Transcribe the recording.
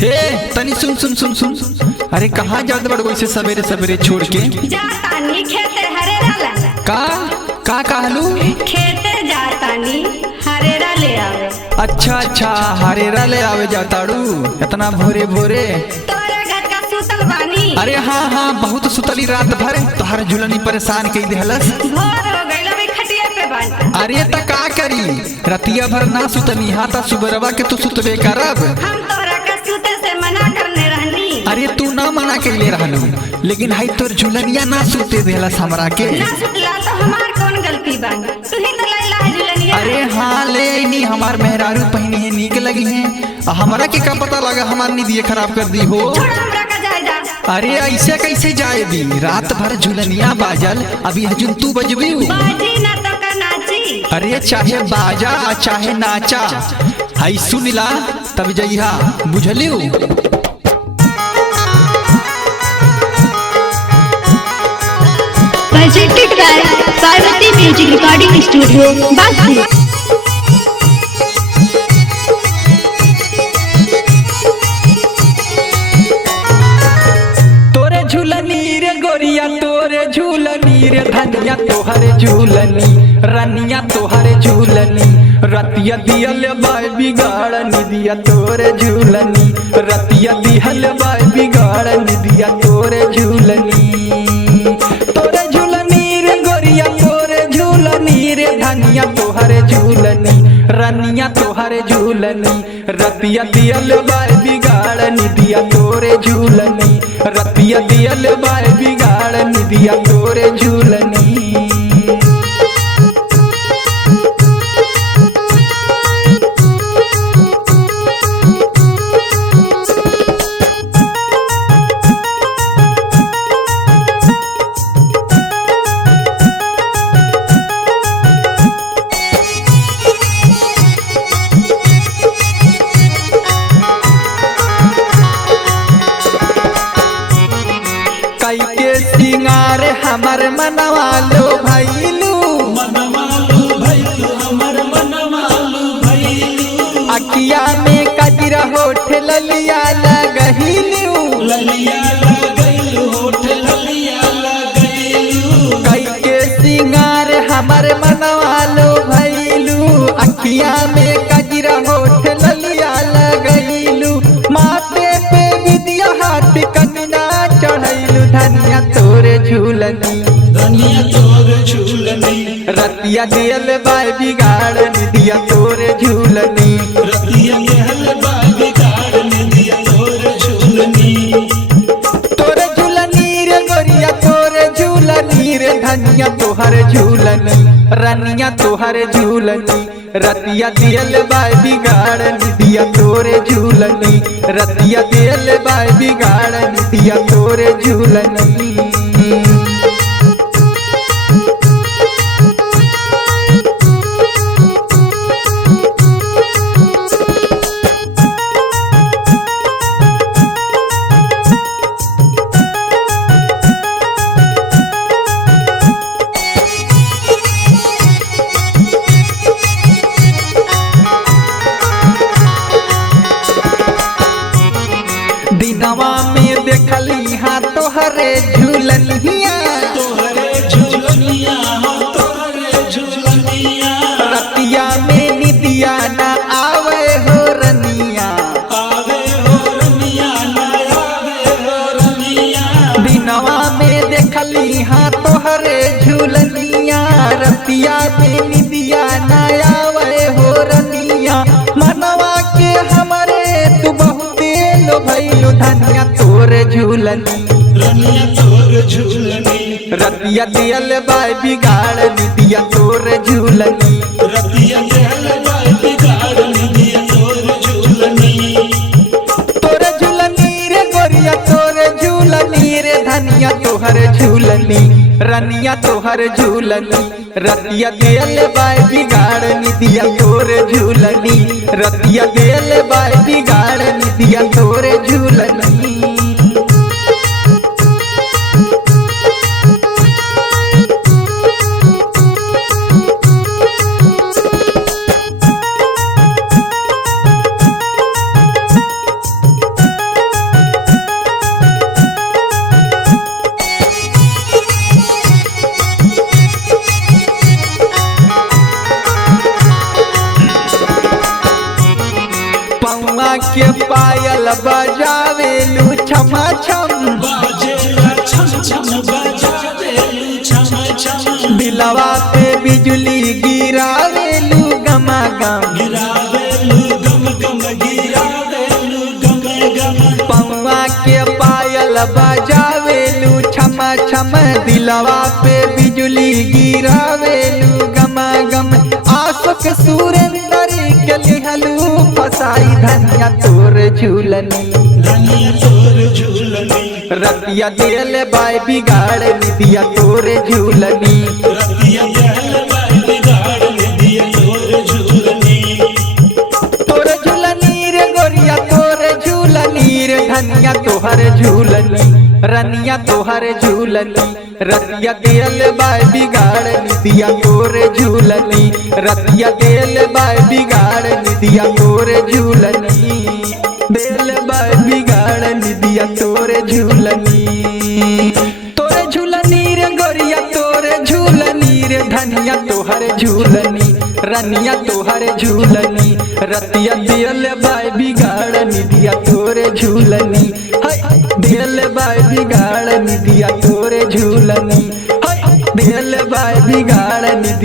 हे तनी सुन सुन सुन सुन। अरे कहाँ जात बड़ वैसे सवेरे सवेरे छोड़ के? जातानी खेते हरेरा ला। का कहलू? खेते जातानी हरेरा ले आवे। अच्छा अच्छा हरेरा ले आवे जाताड़ू इतना भोरे भोरे? तोरे घर का सुतल बानी। अरे हाँ हाँ बहुत सुतली रात भर तोहर झुलनी परेशान कई देहलस। भोर हो गइल अभी खटिया पे बानी। अरे त का करी रतिया भर ना सुतनी हा ता सुबरवा के तू सुतबे करब। हम तोरा का सुते से मना करने रहनी। अरे तू ना मना के ले रहलू लेकिन हाई तोर झुलनिया ना सुते देहलस हमरा के। ना सुतला तो हमार कौन गलती बानी? तू ही तो लैला है झुलनिया। अरे हाँ ले नी हमार मेहरारू पहनी है नीक लगी है हमरा के का पता लगा हमार नींद खराब कर दी हो। छोड़ हमरा का जायदा। अरे ऐसे कैसे जाए दी रात भर झुलनिया बाजल अभी हजून तू बजबी। बाजी ना तो का नाची। अरे चाहे बाजा चाहे नाचा हाई सुनिला तब जइहा बुझलियो। presented by Parvati Music Recording Studio, Basri. तोरे झूलनी रे गोरिया तोरे झूलनी रे धनिया तोहरे झूलनी रनिया तोहरे झूलनी रतिया दियल बाय बिगाड़ निदिया तोरे झूलनी रतिया दिहल बाय बिगाड़ निदिया तोरे झूलनी। तोरे झूलनी रे गोरिया तोरे झूलनी रे धनिया तोहरे झूलनी रनिया तोहरे झूलनी रतिया दियल बाय बिगाड़ निदिया तोरे झूलनी रतिया दियल बाय बिगाड़ निदिया तोरे झूलनी। के सिंगार हमर मनवा लो भैलू अखिया में कजरा होठ ललिया लगहिलू कई के सिंगार हमर मनवा लो भैलू अखिया में कजरा होठ ललिया लगहिलू माथे पे विद्या हाथ कंगना चढ़ैलू धनिया तोरे झूलनी रतिया दियल बाय बिगाड़ निदिया तोरे झूलनी। तोरे झूलनी रे गोरिया तोरे झूलनी रे धनिया तोहरे झूलनी रनिया तोहरे झूलनी रतिया दियल बाय बिगाड़ निदिया तोरे झूलनी रतिया दियल बाय बिगाड़ निदिया तोरे झूलनी। दिनवा में देखली हाँ तोहरे झूलनिया रतिया में निदिया ना आवे हो रनिया दिनवा में देखली हाँ तोहरे झूलनिया रतिया में निदिया ना आवे हो रनिया मनवा के हमरे तू बहुते लो भैलू धनिया तोरे झूलनी रतिया दियल बाय बिगाड़ निदिया तोरे झूलनी। तोरे झूलनी रे गोरिया तोरे झूलनी रे धनिया तोहरे झूलनी रनिया तोहरे झूलनी रतिया दियल बाय बिगाड़ निदिया तोरे झूलनी रतिया दियल बाय बिगाड़ निदिया तोरे झूलनी। पौआ के पायल बजावेलू छमा छम दिलवा पे बिजली गिरावेलू गमा गम पौआ के पायल बजावेलू छमा छम दिलवा पे बिजली गिरावेलू गमा गम आशोक सुरेंद्र के लिहलू फसाई धनिया तोर झूलनी रतिया दिल बाय बिगाड़ निदिया तोर झूलनी तोर झूलनी रे गोरिया तोर झूलनी रे धनिया तोहर झूलनी रनिया तोहर झूलनी रतिया दिल बाय बिगाड़ निदिया तोर झूलनी रतिया दिल बाय बिगाड़ निदिया तोर झूलनी दिल बाय बिगाड़ निदिया तोर झूलनी तोर झूलनी रे गोरिया तोर झूलनी रे धनिया तोहर झूलनी रनिया तोहर झूलनी रतिया दिल बाय बिगाड़ निदिया तोर झूलनी दिल बाय बिगाड़ निदिया तोर झूलनी दिल बाय बिगाड़ निदिया